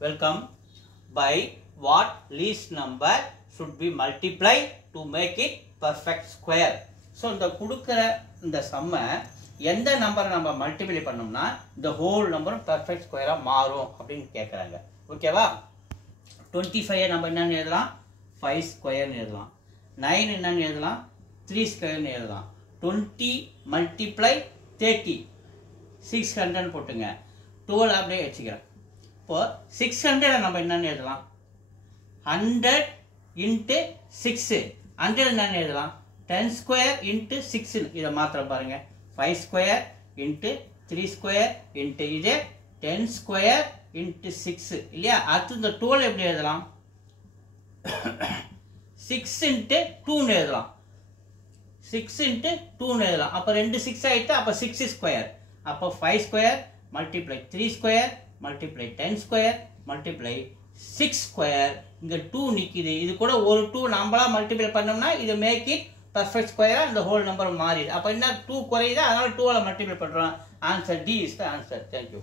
Welcome. By what least number should be multiplied to make it perfect square? So இந்த கொடுக்கிற இந்த சம்மை எந்த நம்பரை நம்ம மல்டிப்ளை பண்ணோம்னா இந்த ஹோல் நம்பரும் பெர்ஃபெக்ட் ஸ்கொயராக மாறும் அப்படின்னு கேட்குறாங்க. ஓகேவா? 25 நம்ம என்னன்னு எழுதலாம், 5 ஸ்கொயர்னு எழுதலாம். 9 என்னன்னு எழுதலாம், 3 ஸ்கொயர்னு எழுதலாம். 20 மல்டிப்ளை 30 600 போட்டுங்க. 12 அப்படியே வச்சுக்கிறேன். இப்போ 600 நம்ம என்னன்னு எழுதலாம், 100 into 6. 100 என்னன்னு எழுதலாம், 10 ஸ்கொயர் into 6. இதை மாத்திர பாருங்க. 5 ஸ்கொயர் into 3 ஸ்கொயர் into இது 10 ஸ்கொயர் into 6 இல்லையா? அடுத்து இந்த 12 எப்படி எழுதலாம், 6 into 2 எழுதலாம். 6 into 2 எழுதலாம். அப்போ 2 6 ஆயிட்டு, அப்போ 6 ஸ்கொயர். அப்போ 5 square multiply 3 square multiply 10 square multiply 6 square. இங்கே 2 நிற்கிது. இது கூட ஒரு 2 நம்மளா மல்டிப்ளை பண்ணோம்னா இது மேக் இட் பர்ஃபெக்ட் ஸ்கொயராக இந்த ஹோல் நம்பர் மாறிடுது. அப்போ என்ன 2 குறையுது, அதனால 2ஆல் மல்டிப்ளை பண்ணுறோம். Answer D is the answer. Thank you.